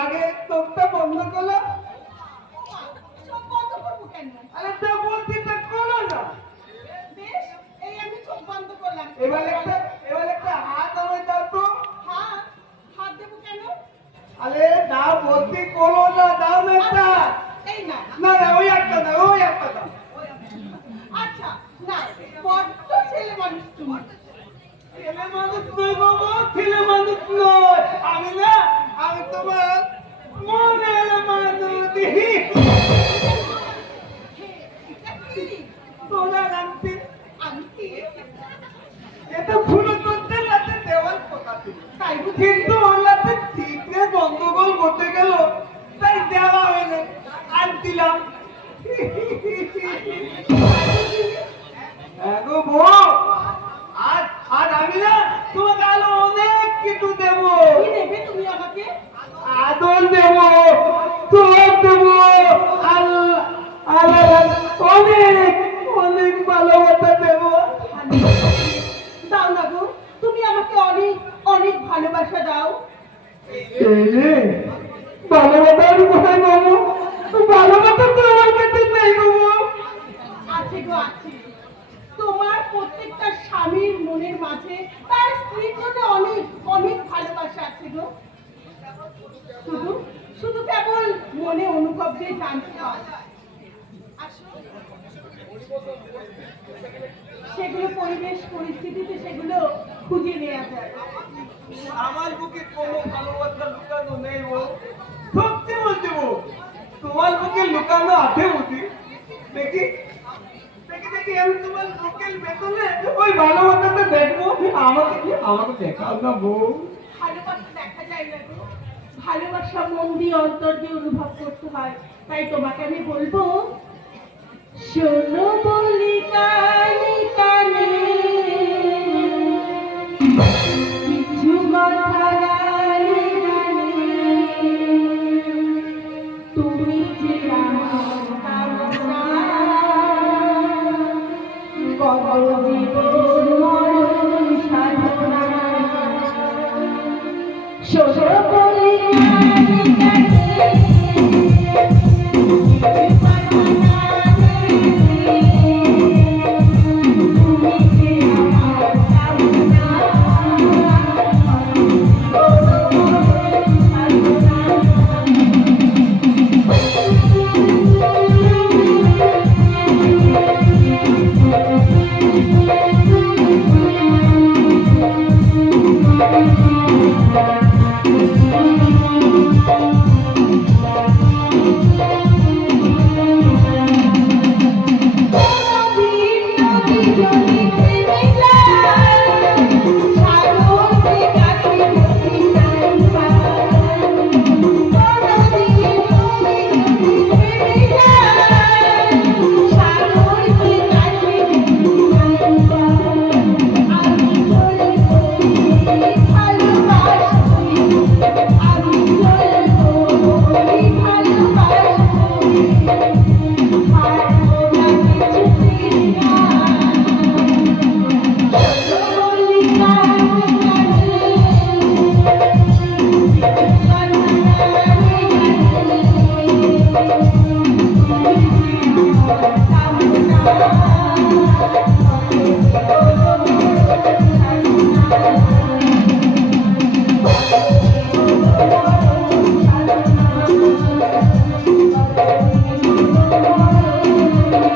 আগে চোখটা বন্ধ করো। চোখ বন্ধ করবো কেন? আরে তো বলছি তো করো না। বেশ, এই আমি চোখ বন্ধ করলাম। এবার একটা হাত আমায় দাও তো। হাত? হাত দেবো কেন? আরে দাও বলছি করো না, দাও না একটা। এই না। না না ওই একটা দাও, ওই একটা দাও। আচ্ছা না, বড্ড ছেলে মানুষ তুমি। ছেলে মানুষ নয় বাবা, ছেলে মানুষ নয় আমি। না আমি তোমার মনের মানুষ। তোরা আনতে আনতে এটা ভুলো করতে রাতে দেওয়াল পোকাতে, তাই বুঝি? কিন্তু ওনাতে ঠিকরে গন্ডগোল করতে গেল, তাই দেওয়া হয়নি, আনছিলাম। এগো বউ, আর আর আমি না তোমাকে আরো অনেক কিছু দেবো। কি দেবে তুমি আমাকে? আদর দেবো, তোর দেবো, আল্লাহ আল্লাহ অনেক অনেক ভালোবাসা দেবো। দাও না গো, তুমি আমাকে অনেক অনেক ভালোবাসা দাও। এই রে ভালোবাসার কোথায় পাবো? ভালোবাসা তো আমার কাছে নেই গো। আছে গো আছে, তোমার প্রত্যেকটা স্বামীর মনের মাঝে তার স্ত্রীর জন্য অনেক অনেক ভালোবাসা আছে গো। শুধু শুধু কেবল মনে অনুভব দিয়ে জানতে হয়। আসো, সেগুলো পরিবেশ পরিস্থিতিতে সেগুলো খুঁজে নেওয়া যায়। আমার বুকে কোনো ভালোবাসা লুকানো নেই গো। সত্যি বলছি গো, তোমার বুকে লুকানো আছে বুঝি? দেখি দেখি দেখি আমি তোমার বুকের ভেতরে ওই ভালোবাসাটা দেখবো। আমাকে দেখাও না বউ। ভালোবাসা দেখা যায় না গো, ভালোবাসা মন দিয়ে অন্তর দিয়ে অনুভব করতে হয়। তাই তোমাকে আমি বলবো, শোনো বলি কানে কানে কিছু কথা গানে গানে, তুমি যে আমার কামনা, কত জীবন মরণ সাধনা। শোনো বলি কানে Oh